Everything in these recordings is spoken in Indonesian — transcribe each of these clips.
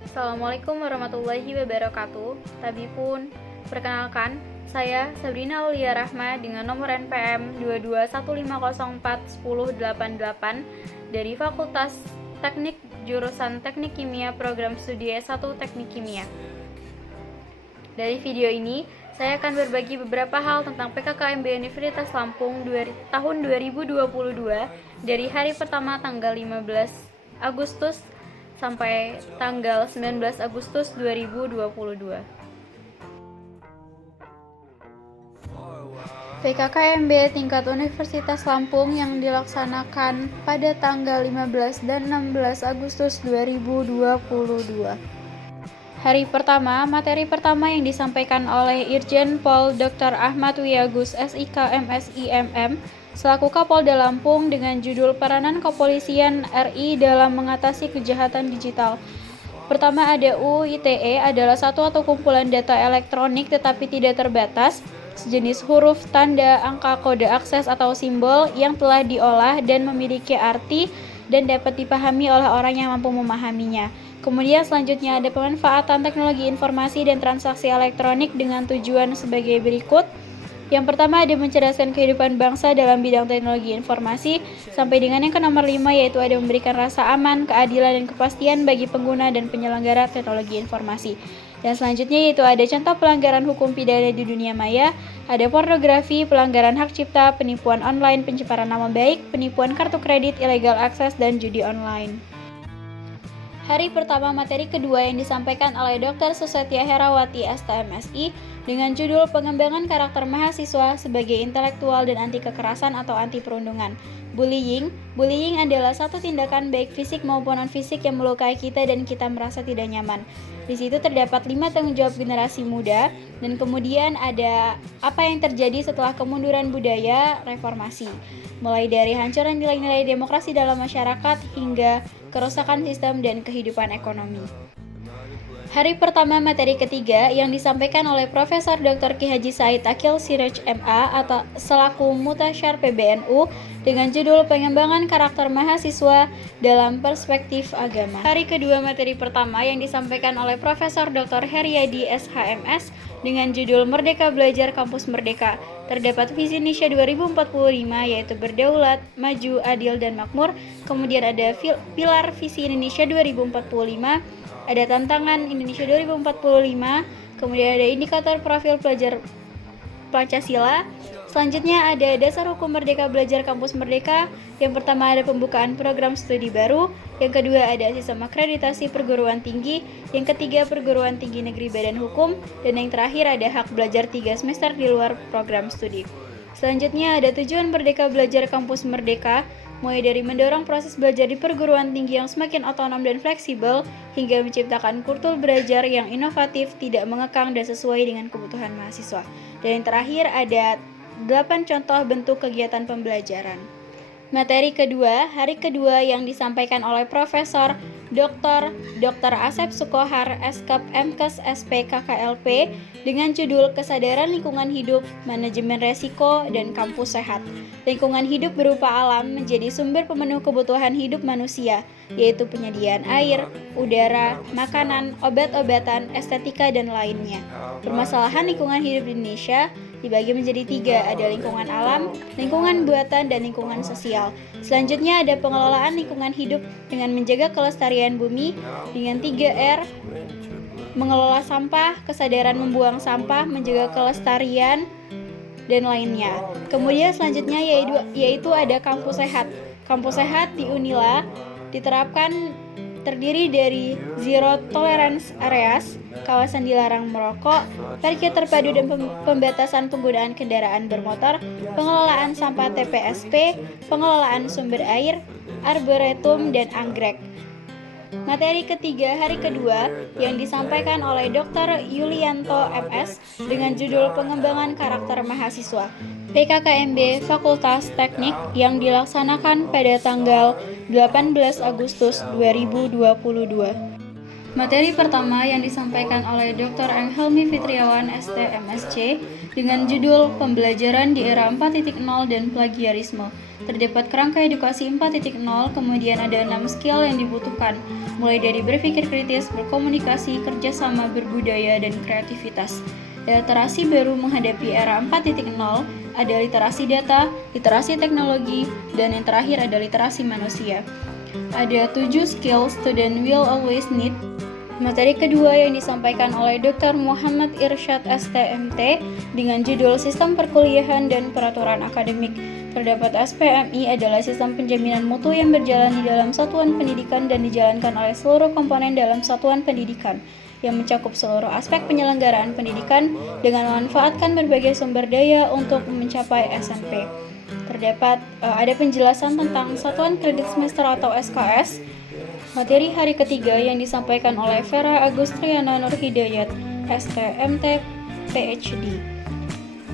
Assalamualaikum warahmatullahi wabarakatuh. Tabipun, perkenalkan, saya Sabrina Aulia Rahma dengan nomor NPM 22150410888 dari Fakultas Teknik jurusan Teknik Kimia Program Studi S1 Teknik Kimia. Dari video ini, saya akan berbagi beberapa hal tentang PKKMB Universitas Lampung tahun 2022 dari hari pertama tanggal 15 Agustus sampai tanggal 19 Agustus 2022. PKKMB tingkat Universitas Lampung yang dilaksanakan pada tanggal 15 dan 16 Agustus 2022. Hari pertama, materi pertama yang disampaikan oleh Irjen Pol Dr. Ahmad Wiyagus SIK MSIMM selaku Kapolda Lampung dengan judul Peranan Kepolisian RI dalam Mengatasi Kejahatan Digital. Pertama, ada UITE adalah satu atau kumpulan data elektronik tetapi tidak terbatas, sejenis huruf, tanda, angka, kode akses atau simbol yang telah diolah dan memiliki arti dan dapat dipahami oleh orang yang mampu memahaminya. Kemudian selanjutnya ada pemanfaatan teknologi informasi dan transaksi elektronik dengan tujuan sebagai berikut. Yang pertama ada mencerdaskan kehidupan bangsa dalam bidang teknologi informasi, sampai dengan yang ke nomor 5 yaitu ada memberikan rasa aman, keadilan, dan kepastian bagi pengguna dan penyelenggara teknologi informasi. Dan selanjutnya yaitu ada contoh pelanggaran hukum pidana di dunia maya, ada pornografi, pelanggaran hak cipta, penipuan online, pencemaran nama baik, penipuan kartu kredit, illegal access, dan judi online. Hari pertama materi kedua yang disampaikan oleh Dr. Susetya Herawati STMSI dengan judul Pengembangan Karakter Mahasiswa sebagai Intelektual dan Anti Kekerasan atau Anti Perundungan. Bullying adalah satu tindakan baik fisik maupun non-fisik yang melukai kita dan kita merasa tidak nyaman. Di situ terdapat 5 tanggung jawab generasi muda dan kemudian ada apa yang terjadi setelah kemunduran budaya reformasi. Mulai dari hancuran nilai-nilai demokrasi dalam masyarakat hingga kerusakan sistem dan kehidupan ekonomi. Hari pertama materi ketiga yang disampaikan oleh Profesor Dr. Ki Haji Said Akil Siraj MA atau selaku Mutasyar PBNU dengan judul Pengembangan Karakter Mahasiswa dalam Perspektif Agama. Hari kedua materi pertama yang disampaikan oleh Profesor Dr. Heriadi SHMS dengan judul Merdeka Belajar Kampus Merdeka. Terdapat visi Indonesia 2045 yaitu berdaulat, maju, adil, dan makmur. Kemudian ada pilar visi Indonesia 2045, ada tantangan Indonesia 2045, kemudian ada indikator profil pelajar Pancasila. Selanjutnya ada dasar hukum Merdeka Belajar Kampus Merdeka. Yang pertama ada pembukaan program studi baru, yang kedua ada sistem akreditasi perguruan tinggi, yang ketiga perguruan tinggi negeri badan hukum, dan yang terakhir ada hak belajar 3 semester di luar program studi. Selanjutnya ada tujuan Merdeka Belajar Kampus Merdeka, mulai dari mendorong proses belajar di perguruan tinggi yang semakin otonom dan fleksibel, hingga menciptakan kultur belajar yang inovatif, tidak mengekang dan sesuai dengan kebutuhan mahasiswa. Dan yang terakhir ada 8 contoh bentuk kegiatan pembelajaran. Materi kedua, hari kedua yang disampaikan oleh Profesor Dr. Asep Sukohar Eskap MKes SP KKLP dengan judul Kesadaran Lingkungan Hidup, Manajemen Resiko, dan Kampus Sehat. Lingkungan hidup berupa alam menjadi sumber pemenuh kebutuhan hidup manusia, yaitu penyediaan air, udara, makanan, obat-obatan, estetika, dan lainnya. Permasalahan lingkungan hidup di Indonesia dibagi menjadi 3, ada lingkungan alam, lingkungan buatan, dan lingkungan sosial. Selanjutnya ada pengelolaan lingkungan hidup dengan menjaga kelestarian bumi dengan 3R, mengelola sampah, kesadaran membuang sampah, menjaga kelestarian, dan lainnya. Kemudian selanjutnya yaitu ada kampus sehat. Kampus sehat di Unila diterapkan terdiri dari zero tolerance areas, kawasan dilarang merokok, parkir terpadu dan pembatasan penggunaan kendaraan bermotor, pengelolaan sampah TPSP, pengelolaan sumber air, arboretum, dan anggrek. Materi ketiga hari kedua yang disampaikan oleh Dr. Yulianto MS dengan judul Pengembangan Karakter Mahasiswa PKKMB Fakultas Teknik yang dilaksanakan pada tanggal 18 Agustus 2022. Materi pertama yang disampaikan oleh Dr. Helmi Fitriawan, ST-MSc, dengan judul Pembelajaran di Era 4.0 dan Plagiarisme. Terdapat kerangka edukasi 4.0, kemudian ada 6 skill yang dibutuhkan, mulai dari berpikir kritis, berkomunikasi, kerjasama, berbudaya, dan kreativitas. Literasi baru menghadapi era 4.0 ada literasi data, literasi teknologi, dan yang terakhir ada literasi manusia. Ada 7 skill student will always need. Materi kedua yang disampaikan oleh Dr. Muhammad Irsyad STMT dengan judul Sistem Perkuliahan dan Peraturan Akademik. Terdapat SPMI adalah sistem penjaminan mutu yang berjalan di dalam satuan pendidikan dan dijalankan oleh seluruh komponen dalam satuan pendidikan yang mencakup seluruh aspek penyelenggaraan pendidikan dengan memanfaatkan berbagai sumber daya untuk mencapai SNP. Terdapat ada penjelasan tentang satuan kredit semester atau SKS. Materi hari ketiga yang disampaikan oleh Vera Agustriana Nurhidayat, STMT PhD,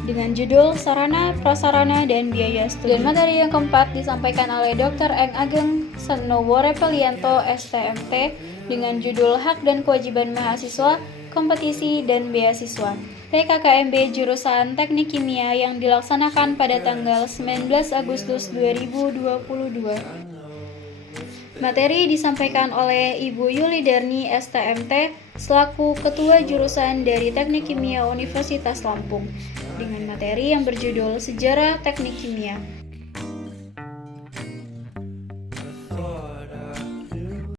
dengan judul Sarana, Prasarana, dan Biaya Studi. Dan materi yang keempat disampaikan oleh Dr. Eng Ageng Sanowo Repelianto, STMT, dengan judul Hak dan Kewajiban Mahasiswa, Kompetisi, dan Beasiswa. PKKMB jurusan Teknik Kimia yang dilaksanakan pada tanggal 19 Agustus 2022. Materi disampaikan oleh Ibu Yuli Darni, STMT, selaku Ketua Jurusan dari Teknik Kimia Universitas Lampung, dengan materi yang berjudul Sejarah Teknik Kimia.